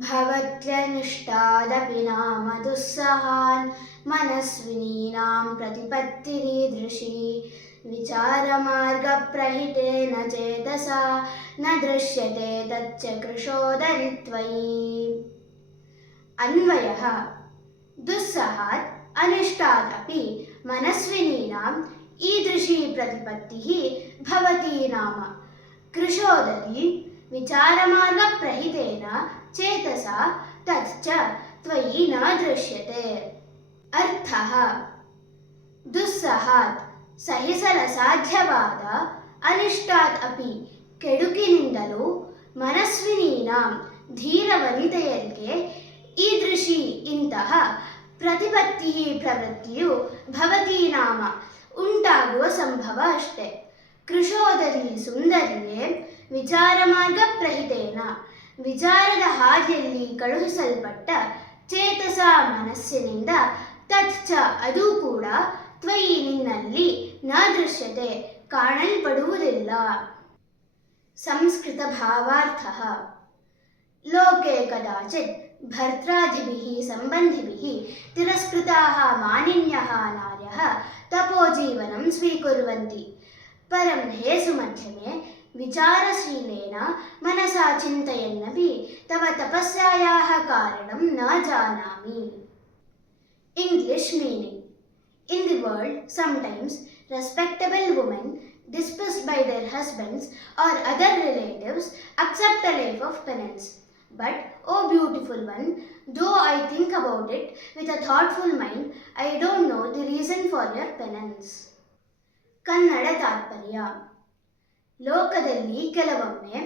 भवत्यनिष्टादपि नाम दुस्सहान् मनस्विनीनां प्रतिपत्तिरीदृशी विचारमार्गप्रहितेन चेतसा न दृश्यते तच्च कृशोदरि त्वयि। अन्वयः दुस्सहात् अनिष्टादपि मनस्विनीनाम् ईदृशी प्रतिपत्तिः भवति नाम कृशोदरि विचारमार्गप्रहितेन चेतसा तच्च त्वयि न दृश्यते। अर्थः दुस्सहात् ಸಹಿಸಲಸಾಧ್ಯವಾದ ಅನಿಷ್ಟಾತ್ ಅಪಿ ಕೆಡುಕಿನಿಂದಲೂ ಮನಸ್ವಿನೀನಾಂ ಧೀರ ವನಿತೆಯರಿಗೆ ಈದೃಶಿ ಇಂತಹ ಪ್ರತಿಪತ್ತಿ ಪ್ರವೃತ್ತಿಯು ಭವತಿ ನಾಮ ಉಂಟಾಗುವ ಸಂಭವ ಅಷ್ಟೆ. ಕೃಶೋದರಿ ಸುಂದರಿಯೇ ವಿಚಾರಮಾರ್ಗ ಪ್ರಹಿತೇನ ವಿಚಾರದ ಹಾದಿಯಲ್ಲಿ ಕಳುಹಿಸಲ್ಪಟ್ಟ ಚೇತಸ ಮನಸ್ಸಿನಿಂದ ತತ್ಚ ಅದು ಕೂಡ ತ್ವಯಿ ನಿನ್ನಲ್ಲಿ ನ ದೃಶ್ಯತೆ ಕಾಣಲ್ಪಡುವುದಿಲ್ಲ. ಸಂಸ್ಕೃತ ಭಾವಾರ್ಥಃ ಲೋಕೆ ಕದಾಚಿತ್ ಭರ್ತ್ರಾದಿಭಿಃ ಸಂಬಂಧಿಭಿಃ ತಿರಸ್ಕೃತಾಃ ಮಾನಿನ್ಯಃ ನಾರ್ಯಃ ತಪೋಜೀವನಂ ಸ್ವೀಕುರ್ವಂತಿ ಪರಂ ಹೇಸು ಮಧ್ಯಮೆ ವಿಚಾರಶೀಲೇನ ಮನಸಾ ಚಿಂತಯನ್ನಪಿ ತವ ತಪಸ್ಯಾಯಾಃ ಕಾರಣಂ ನ ಜಾನಾಮಿ. English meaning: in the world, sometimes respectable women, dismissed by their husbands or other relatives, accept a life of penance. But, O beautiful one, though I think about it with a thoughtful mind, I don't know the reason for your penance. Kannada ತಾತ್ಪರ್ಯ: ಲೋಕದಲ್ಲಿ ಕೆಲವೊಮ್ಮೆ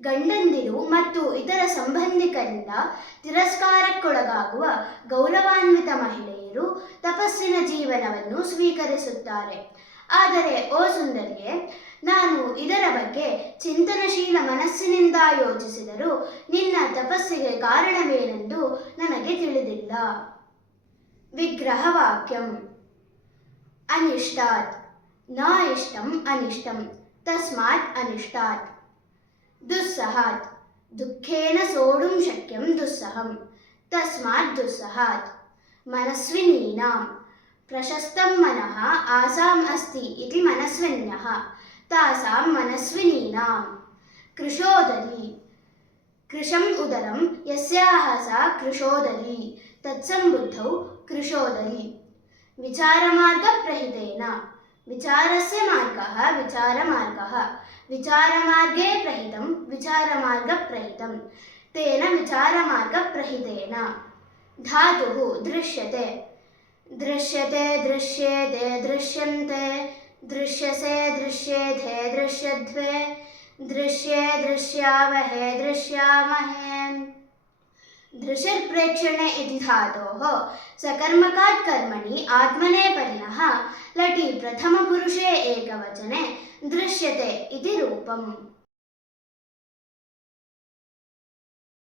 ಗಂಡಂದಿರು ಮತ್ತು ಇತರ ಸಂಬಂಧಿಕರಿಂದ ತಿರಸ್ಕಾರಕ್ಕೊಳಗಾಗುವ ಗೌರವಾನ್ವಿತ ಮಹಿಳೆಯರು ತಪಸ್ಸಿನ ಜೀವನವನ್ನು ಸ್ವೀಕರಿಸುತ್ತಾರೆ. ಆದರೆ ಓ ಸುಂದರಿಯೇ, ನಾನು ಇದರ ಬಗ್ಗೆ ಚಿಂತನಶೀಲ ಮನಸ್ಸಿನಿಂದ ಯೋಚಿಸಿದರೂ ನಿನ್ನ ತಪಸ್ಸಿಗೆ ಕಾರಣವೇನೆಂದು ನನಗೆ ತಿಳಿದಿಲ್ಲ. ವಿಗ್ರಹವಾಕ್ಯಂ: ಅನಿಷ್ಟಾತ್ ನ ಇಷ್ಟಂ ಅನಿಷ್ಟಂ ತಸ್ಮಾತ್ ಅನಿಷ್ಟಾತ್. ದುಸ್ಸಹಾತ್ ದುಃಖೇನ ಸೋಢುಂ ಶಕ್ಯಂ ದುಸ್ಸಹಂ ತಸ್ಮಾತ್ ದುಸ್ಸಹಾತ್. ಮನಸ್ವಿನೀನಾಂ ಪ್ರಶಸ್तं ಮನಃ ಆಸಾಂ ಅಸ್ತಿ ಇತಿ ಮನಸ್ವಿನ್ಯಃ ತಾಸಾಂ ಮನಸ್ವಿನೀನಾಂ. ಕೃಶೋದರಿ ಕೃಶಂ ಉದರಂ ಯಸ್ಯಾಹ ಸಾ ಕೃಶೋದರಿ ತತ್ಸಂಬುದ್ಧೌ ಕೃಶೋದರಿ. ವಿಚಾರಮಾರ್ಗಪ್ರಹಿತೇನ ವಿಚಾರಸ್ಯ ಮಾರ್ಗಃ ವಿಚಾರಮಾರ್ಗಃ ವಿಚಾರಮಾರ್ಗೇ ಪ್ರಹಿತಂ ವಿಚಾರಮಾರ್ಗಪ್ರಹಿತಂ ತೇನ ವಿಚಾರಮಾರ್ಗಪ್ರಹಿತೇನ. ಧಾತುಃ ದೃಶ್ಯತೆ ದೃಶ್ಯತೆ ದೃಶ್ಯೇತೆ ದೃಶ್ಯಂತೆ ದೃಶ್ಯಸೆ ದೃಶ್ಯೇತೆ ದೃಶ್ಯಧ್ವೆ ದೃಶ್ಯೇ ದೃಶ್ಯಾವಹೆ ದೃಶ್ಯಾಮಹೆ. दृशिर्प्रेक्षणे इति धातोः सकर्मकात् कर्मणि आत्मनेपदिनः लटि प्रथमपुरुषे एकवचने दृश्यते इति रूपम्.